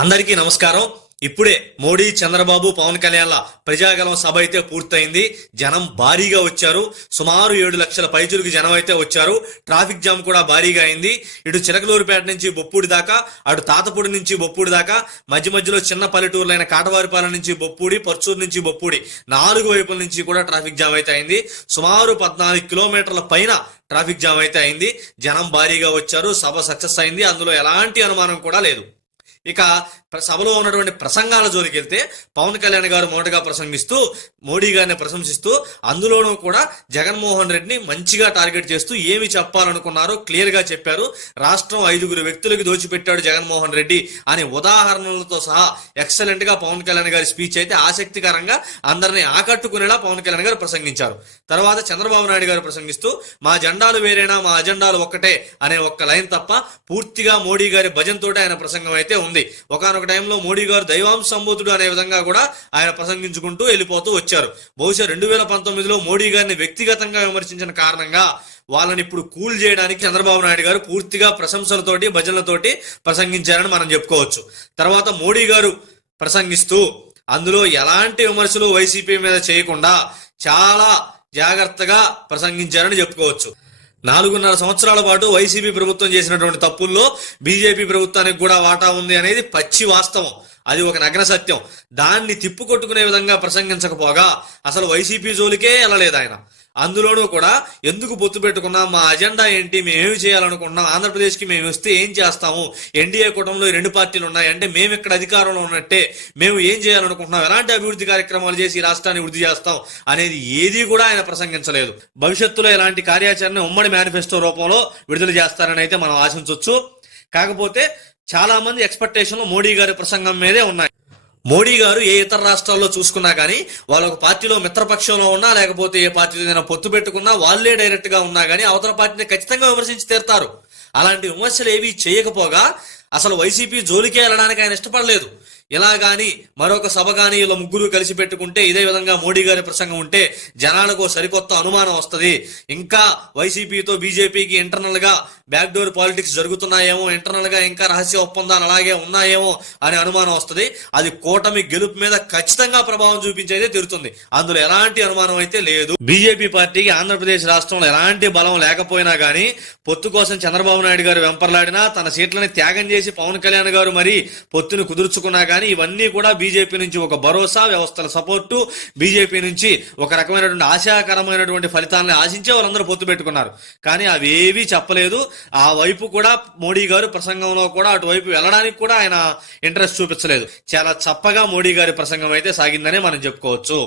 అందరికీ నమస్కారం. ఇప్పుడే మోడీ, చంద్రబాబు, పవన్ కళ్యాణ్ల ప్రజాగలం సభ అయితే పూర్తయింది. జనం భారీగా వచ్చారు. సుమారు 7 లక్షల పైచులకు జనం అయితే వచ్చారు. ట్రాఫిక్ జామ్ కూడా భారీగా అయింది. ఇటు చిలకలూరుపేట నుంచి బొప్పూడి దాకా, అటు తాతపూడి నుంచి బొప్పూడి దాకా, మధ్య మధ్యలో చిన్న పల్లెటూరులైన కాటవారిపాలెం నుంచి బొప్పూడి, పర్చూరు నుంచి బొప్పూడి, 4 వైపుల నుంచి కూడా ట్రాఫిక్ జామ్ అయితే అయింది. సుమారు 14 కిలోమీటర్ల పైన ట్రాఫిక్ జామ్ అయితే అయింది. జనం భారీగా వచ్చారు. సభ సక్సెస్ అయింది. అందులో ఎలాంటి అనుమానం కూడా లేదు. ఇక సభలో ఉన్నటువంటి ప్రసంగాల జోలికి వెళ్తే పవన్ కళ్యాణ్ గారు మొదటగా ప్రసంగిస్తూ మోడీ గారిని ప్రశంసిస్తూ, అందులోనూ కూడా జగన్మోహన్ రెడ్డిని మంచిగా టార్గెట్ చేస్తూ ఏమి చెప్పాలనుకున్నారో క్లియర్ గా చెప్పారు. రాష్ట్రం 5 వ్యక్తులకు దోచిపెట్టాడు జగన్మోహన్ రెడ్డి అనే ఉదాహరణలతో సహా ఎక్సలెంట్ గా పవన్ కళ్యాణ్ గారి స్పీచ్ అయితే ఆసక్తికరంగా అందరినీ ఆకట్టుకునేలా పవన్ కళ్యాణ్ గారు ప్రసంగించారు. తర్వాత చంద్రబాబు నాయుడు గారు ప్రసంగిస్తూ, మా జెండాలు వేరేనా, మా అజెండాలు ఒక్కటే అనే ఒక్క లైన్ తప్ప పూర్తిగా మోడీ గారి భజన్ తోటే ఆయన ప్రసంగం అయితే ఉంది. ఒకనొక టైంలో మోడీ గారు దైవాంశ సంబోధుడు అనే విధంగా కూడా ఆయన ప్రసంగించుకుంటూ వెళ్ళిపోతూ వచ్చారు. బహుశా 2019లో మోడీ గారిని వ్యక్తిగతంగా విమర్శించిన కారణంగా వాళ్ళని ఇప్పుడు కూల్ చేయడానికి చంద్రబాబు నాయుడు గారు పూర్తిగా ప్రశంసలతోటి, భజనలతోటి ప్రసంగించారని మనం చెప్పుకోవచ్చు. తర్వాత మోడీ గారు ప్రసంగిస్తూ అందులో ఎలాంటి విమర్శలు వైసీపీ మీద చేయకుండా చాలా జాగ్రత్తగా ప్రసంగించారని చెప్పుకోవచ్చు. 4.5 సంవత్సరాల పాటు వైసీపీ ప్రభుత్వం చేసినటువంటి తప్పుల్లో బీజేపీ ప్రభుత్వానికి కూడా వాటా ఉంది అనేది పచ్చి వాస్తవం. అది ఒక నగ్న సత్యం. దాన్ని తిప్పుకొట్టుకునే విధంగా ప్రసంగించకపోగా అసలు వైసీపీ జోలికే వెళ్ళలేదు ఆయన. అందులోనూ కూడా ఎందుకు పొత్తు పెట్టుకున్నాం, మా అజెండా ఏంటి, మేమేమి చేయాలనుకుంటున్నాం, ఆంధ్రప్రదేశ్కి మేము వస్తే ఏం చేస్తాము, ఎన్డీఏ కూటమిలో 2 పార్టీలు ఉన్నాయి అంటే మేము ఇక్కడ అధికారంలో ఉన్నట్టే, మేము ఏం చేయాలనుకుంటున్నాం, ఎలాంటి అభివృద్ధి కార్యక్రమాలు చేసి ఈ రాష్ట్రాన్ని వృద్ధి చేస్తాం అనేది ఏది కూడా ఆయన ప్రసంగించలేదు. భవిష్యత్తులో ఇలాంటి కార్యాచరణ ఉమ్మడి మేనిఫెస్టో రూపంలో విడుదల చేస్తారని అయితే మనం ఆశించవచ్చు. కాకపోతే చాలా మంది ఎక్స్పెక్టేషన్లు మోడీ గారి ప్రసంగం మీదే ఉన్నాయి. మోడీ గారు ఏ ఇతర రాష్ట్రాల్లో చూసుకున్నా కానీ వాళ్ళ ఒక పార్టీలో మిత్రపక్షంలో ఉన్నా, లేకపోతే ఏ పార్టీతో పొత్తు పెట్టుకున్నా, వాళ్ళే డైరెక్ట్ గా ఉన్నా కానీ అవతల పార్టీని ఖచ్చితంగా విమర్శించి తీరుతారు. అలాంటి విమర్శలు ఏవి చేయకపోగా అసలు వైసీపీ జోలికే వెళ్ళడానికి ఆయన ఇష్టపడలేదు. ఇలా గాని మరొక సభ గాని ఇలా ముగ్గురు కలిసి పెట్టుకుంటే, ఇదే విధంగా మోడీ గారి ప్రసంగం ఉంటే జనాలకు సరికొత్త అనుమానం వస్తుంది. ఇంకా వైసీపీతో బీజేపీకి ఇంటర్నల్ గా బ్యాక్ డోర్ పాలిటిక్స్ జరుగుతున్నాయేమో, ఇంటర్నల్ గా ఇంకా రహస్య ఒప్పందాలు అలాగే ఉన్నాయేమో అనే అనుమానం వస్తుంది. అది కూటమి గెలుపు మీద ఖచ్చితంగా ప్రభావం చూపించేదే తీరుతుంది. అందులో ఎలాంటి అనుమానం అయితే లేదు. బీజేపీ పార్టీకి ఆంధ్రప్రదేశ్ రాష్ట్రంలో ఎలాంటి బలం లేకపోయినా గానీ పొత్తు కోసం చంద్రబాబు నాయుడు గారు వెంపర్లాడినా, తన సీట్లని త్యాగం చేసి పవన్ కళ్యాణ్ గారు మరి పొత్తును కుదుర్చుకున్నా గానీ ఇవన్నీ కూడా బీజేపీ నుంచి ఒక భరోసా, వ్యవస్థల సపోర్టు, బీజేపీ నుంచి ఒక రకమైనటువంటి ఆశాకరమైనటువంటి ఫలితాలను ఆశించే వాళ్ళందరూ పొత్తు పెట్టుకున్నారు. కానీ అవేవీ చెప్పలేదు. ఆ వైపు కూడా మోడీ గారు ప్రసంగంలో కూడా అటువైపు వెళ్ళడానికి కూడా ఆయన ఇంట్రెస్ట్ చూపించలేదు. చాలా చప్పగా మోడీ గారి ప్రసంగం అయితే సాగిందనే మనం చెప్పుకోవచ్చు.